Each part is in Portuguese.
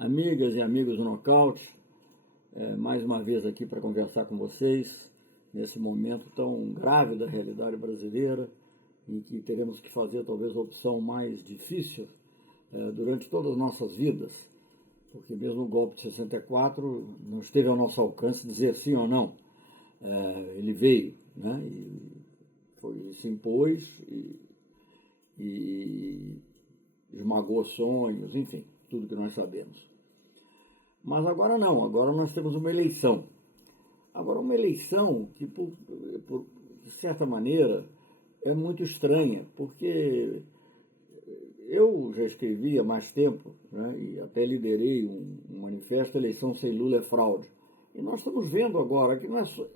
Amigas e amigos do Nocaute, mais uma vez aqui para conversar com vocês nesse momento tão grave da realidade brasileira, em que teremos que fazer talvez a opção mais difícil durante todas as nossas vidas, porque mesmo o golpe de 64 não esteve ao nosso alcance dizer sim ou não. Ele veio, né, e se impôs e esmagou sonhos, enfim, tudo que nós sabemos. Mas agora não, agora nós temos uma eleição. Agora, uma eleição que, de certa maneira, é muito estranha, porque eu já escrevi há mais tempo, né, e até liderei um manifesto, Eleição Sem Lula é Fraude. E nós estamos vendo agora que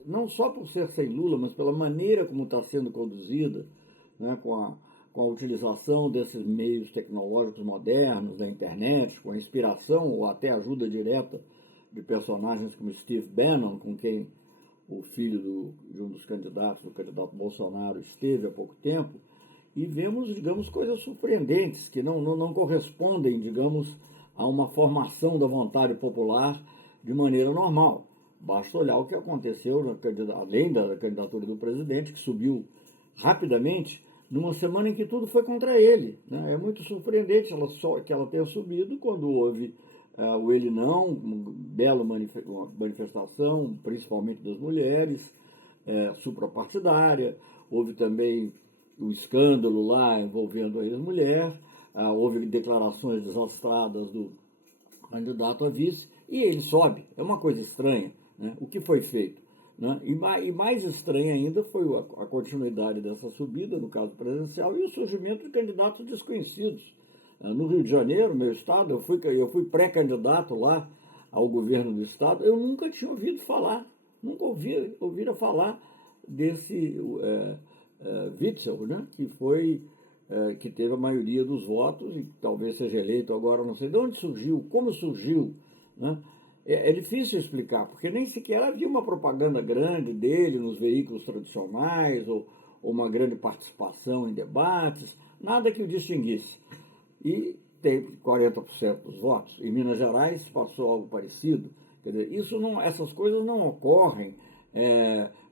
não só por ser sem Lula, mas pela maneira como está sendo conduzida, né, com a utilização desses meios tecnológicos modernos, da internet, com a inspiração ou até ajuda direta de personagens como Steve Bannon, com quem o filho de um dos candidatos, do candidato Bolsonaro, esteve há pouco tempo, e vemos, digamos, coisas surpreendentes que não correspondem, digamos, a uma formação da vontade popular de maneira normal. Basta olhar o que aconteceu, além da candidatura do presidente, que subiu rapidamente, numa semana em que tudo foi contra ele, né? É muito surpreendente que ela tenha subido quando houve o ele não, uma bela manifestação, principalmente das mulheres, suprapartidária. Houve também o escândalo lá envolvendo a ex-mulher, houve declarações desastradas do candidato a vice, e ele sobe. É uma coisa estranha, né? O que foi feito? Né? E mais estranha ainda foi a continuidade dessa subida, no caso presidencial, e o surgimento de candidatos desconhecidos. No Rio de Janeiro, meu estado, eu fui pré-candidato lá ao governo do estado, eu nunca tinha ouvido falar, nunca ouvira falar desse Witzel, né? Que teve a maioria dos votos e talvez seja eleito agora, não sei de onde surgiu, como surgiu, né? É difícil explicar, porque nem sequer havia uma propaganda grande dele nos veículos tradicionais, ou uma grande participação em debates, nada que o distinguisse. E teve 40% dos votos. Em Minas Gerais passou algo parecido. Quer dizer, essas coisas não ocorrem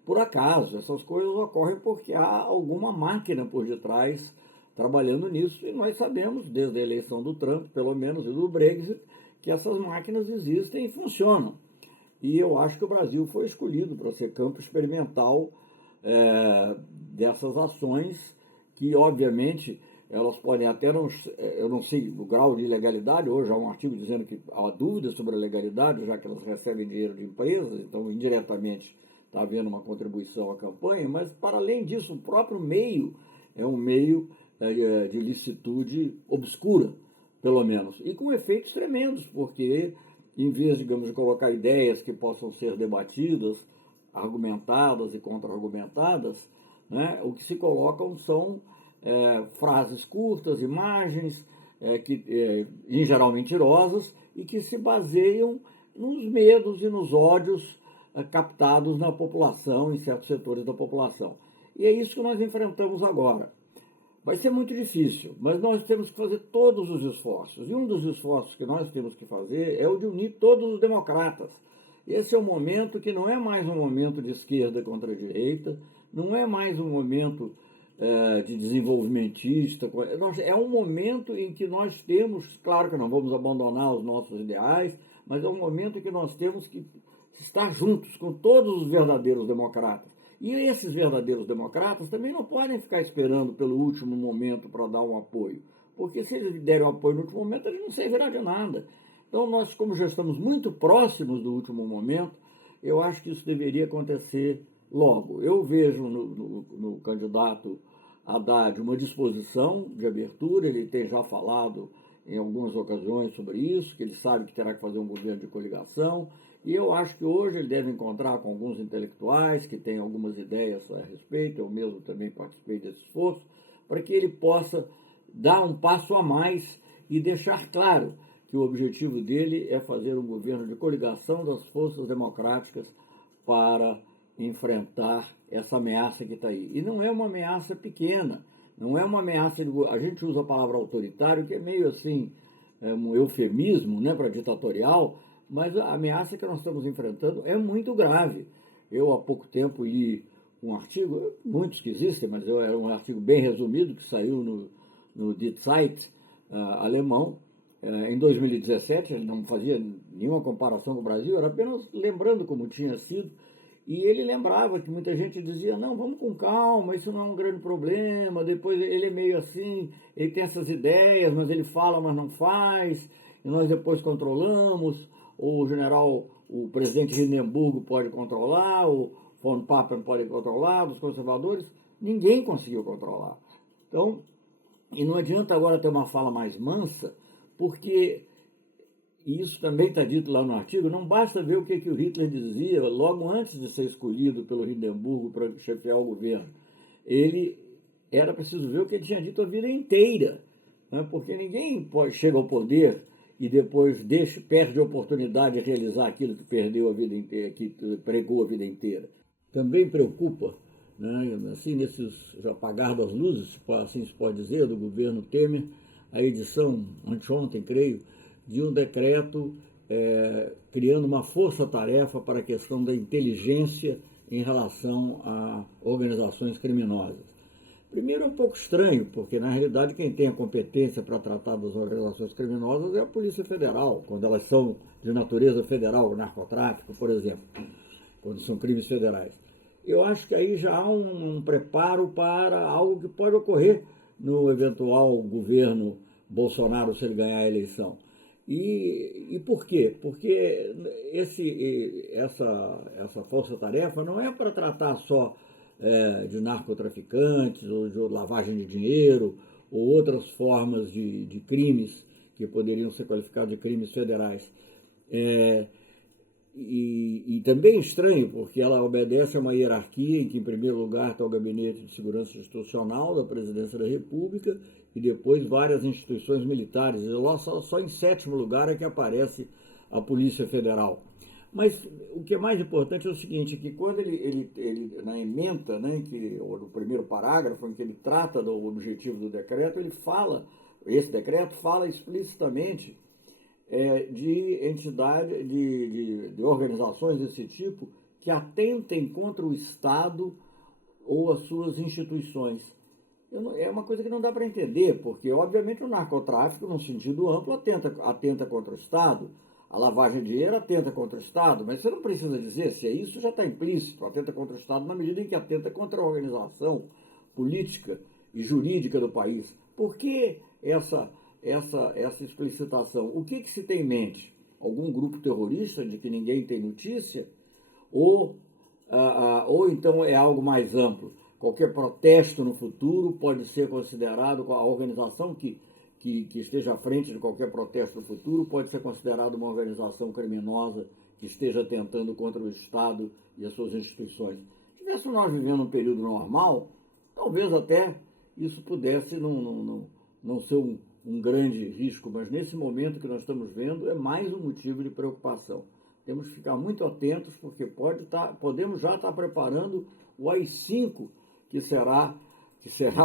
por acaso, essas coisas ocorrem porque há alguma máquina por detrás trabalhando nisso, e nós sabemos, desde a eleição do Trump, pelo menos, e do Brexit, que essas máquinas existem e funcionam. E eu acho que o Brasil foi escolhido para ser campo experimental dessas ações, que obviamente elas podem até não, eu não sei o grau de legalidade, hoje há um artigo dizendo que há dúvidas sobre a legalidade, já que elas recebem dinheiro de empresas, então indiretamente está havendo uma contribuição à campanha, mas para além disso, o próprio meio é um meio de licitude obscura, pelo menos, e com efeitos tremendos, porque em vez, digamos, de colocar ideias que possam ser debatidas, argumentadas e contra-argumentadas, né, o que se colocam são frases curtas, imagens, em geral mentirosas, e que se baseiam nos medos e nos ódios captados na população, em certos setores da população. E é isso que nós enfrentamos agora. Vai ser muito difícil, mas nós temos que fazer todos os esforços. E um dos esforços que nós temos que fazer é o de unir todos os democratas. Esse é um momento que não é mais um momento de esquerda contra a direita, não é mais um momento de desenvolvimentista. É um momento em que nós temos, claro que não vamos abandonar os nossos ideais, mas é um momento em que nós temos que estar juntos com todos os verdadeiros democratas. E esses verdadeiros democratas também não podem ficar esperando pelo último momento para dar um apoio, porque se eles derem o apoio no último momento, eles não servirá de nada. Então nós, como já estamos muito próximos do último momento, eu acho que isso deveria acontecer logo. Eu vejo no candidato Haddad uma disposição de abertura, ele tem já falado em algumas ocasiões sobre isso, que ele sabe que terá que fazer um governo de coligação, e eu acho que hoje ele deve encontrar com alguns intelectuais que têm algumas ideias a respeito, eu mesmo também participei desse esforço, para que ele possa dar um passo a mais e deixar claro que o objetivo dele é fazer um governo de coligação das forças democráticas para enfrentar essa ameaça que está aí. E não é uma ameaça pequena, não é uma ameaça, a gente usa a palavra autoritário, que é meio assim, um eufemismo, né, para ditatorial, mas a ameaça que nós estamos enfrentando é muito grave. Eu, há pouco tempo, li um artigo, muitos que existem, mas era um artigo bem resumido, que saiu no Die Zeit, alemão, em 2017. Ele não fazia nenhuma comparação com o Brasil, era apenas lembrando como tinha sido. E ele lembrava que muita gente dizia, não, vamos com calma, isso não é um grande problema. Depois ele é meio assim, ele tem essas ideias, mas ele fala, mas não faz, e nós depois controlamos. O presidente Hindenburg pode controlar, o von Papen pode controlar, dos conservadores, ninguém conseguiu controlar. Então, e não adianta agora ter uma fala mais mansa, porque isso também está dito lá no artigo, não basta ver o que o Hitler dizia logo antes de ser escolhido pelo Hindenburg para chefiar o governo. Era preciso ver o que ele tinha dito a vida inteira, né? Porque ninguém chega ao poder e depois perde a oportunidade de realizar aquilo que perdeu a vida inteira, que pregou a vida inteira. Também preocupa, né, assim, nesses apagar das luzes, assim se pode dizer, do governo Temer, a edição, anteontem, creio, de um decreto criando uma força-tarefa para a questão da inteligência em relação a organizações criminosas. Primeiro, é um pouco estranho, porque na realidade quem tem a competência para tratar das organizações criminosas é a Polícia Federal, quando elas são de natureza federal, o narcotráfico, por exemplo, quando são crimes federais. Eu acho que aí já há um preparo para algo que pode ocorrer no eventual governo Bolsonaro se ele ganhar a eleição. E por quê? Porque essa força-tarefa não é para tratar só de narcotraficantes ou de lavagem de dinheiro ou outras formas de crimes que poderiam ser qualificados de crimes federais. E também é estranho, porque ela obedece a uma hierarquia em que, em primeiro lugar, está o Gabinete de Segurança Institucional da Presidência da República e depois várias instituições militares. E lá só em sétimo lugar é que aparece a Polícia Federal. Mas o que é mais importante é o seguinte, que quando ele na ementa, né, ou no primeiro parágrafo, em que ele trata do objetivo do decreto, esse decreto fala explicitamente de entidades, de organizações desse tipo que atentem contra o Estado ou as suas instituições. É uma coisa que não dá para entender, porque obviamente o narcotráfico, num sentido amplo, atenta contra o Estado, a lavagem de dinheiro atenta contra o Estado, mas você não precisa dizer se isso já está implícito, atenta contra o Estado na medida em que atenta contra a organização política e jurídica do país. Por que essa explicitação? O que se tem em mente? Algum grupo terrorista de que ninguém tem notícia? Ou então é algo mais amplo? Qualquer protesto no futuro pode ser considerado, a organização que esteja à frente de qualquer protesto no futuro pode ser considerada uma organização criminosa que esteja tentando contra o Estado e as suas instituições. Se estivéssemos nós vivendo um período normal, talvez até isso pudesse não ser um grande risco, mas nesse momento que nós estamos vendo é mais um motivo de preocupação. Temos que ficar muito atentos, porque podemos já estar preparando o AI-5, que será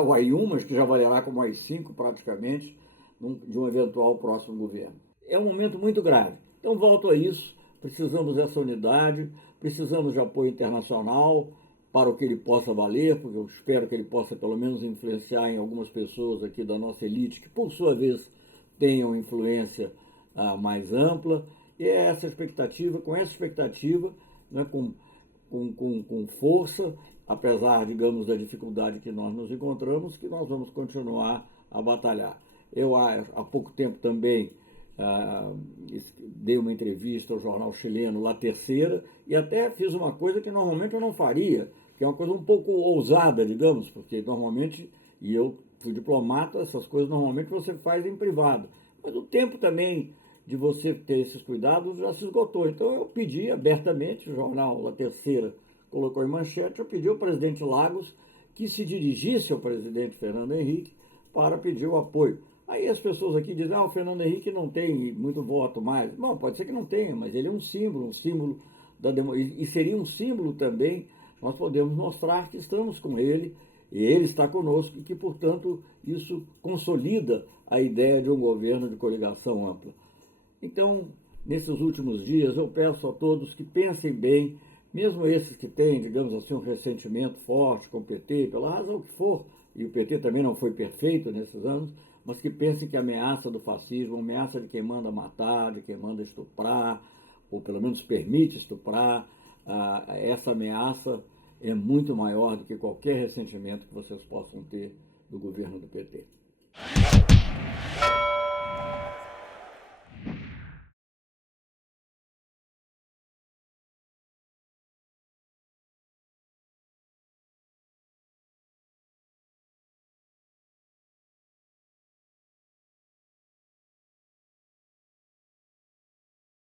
o AI-1, mas que já valerá como AI-5 praticamente, de um eventual próximo governo. É um momento muito grave. Então, volto a isso, precisamos dessa unidade, precisamos de apoio internacional para o que ele possa valer, porque eu espero que ele possa pelo menos influenciar em algumas pessoas aqui da nossa elite, que por sua vez tenham influência mais ampla. E é com essa expectativa, né, com força, apesar, digamos, da dificuldade que nós nos encontramos, que nós vamos continuar a batalhar. Eu, há pouco tempo também, dei uma entrevista ao jornal chileno La Terceira e até fiz uma coisa que normalmente eu não faria, que é uma coisa um pouco ousada, digamos, porque normalmente, e eu fui diplomata, essas coisas normalmente você faz em privado. Mas o tempo também de você ter esses cuidados já se esgotou. Então eu pedi abertamente, o jornal La Terceira colocou em manchete, eu pedi ao presidente Lagos que se dirigisse ao presidente Fernando Henrique para pedir o apoio. Aí as pessoas aqui dizem, o Fernando Henrique não tem muito voto mais. Bom, pode ser que não tenha, mas ele é um símbolo da democracia. E seria um símbolo também, nós podemos mostrar que estamos com ele E ele está conosco e que, portanto, isso consolida a ideia de um governo de coligação ampla. Então, nesses últimos dias, eu peço a todos que pensem bem, mesmo esses que têm, digamos assim, um ressentimento forte com o PT, pela razão que for, e o PT também não foi perfeito nesses anos, mas que pensem que a ameaça do fascismo, a ameaça de quem manda matar, de quem manda estuprar, ou pelo menos permite estuprar, essa ameaça é muito maior do que qualquer ressentimento que vocês possam ter do governo do PT.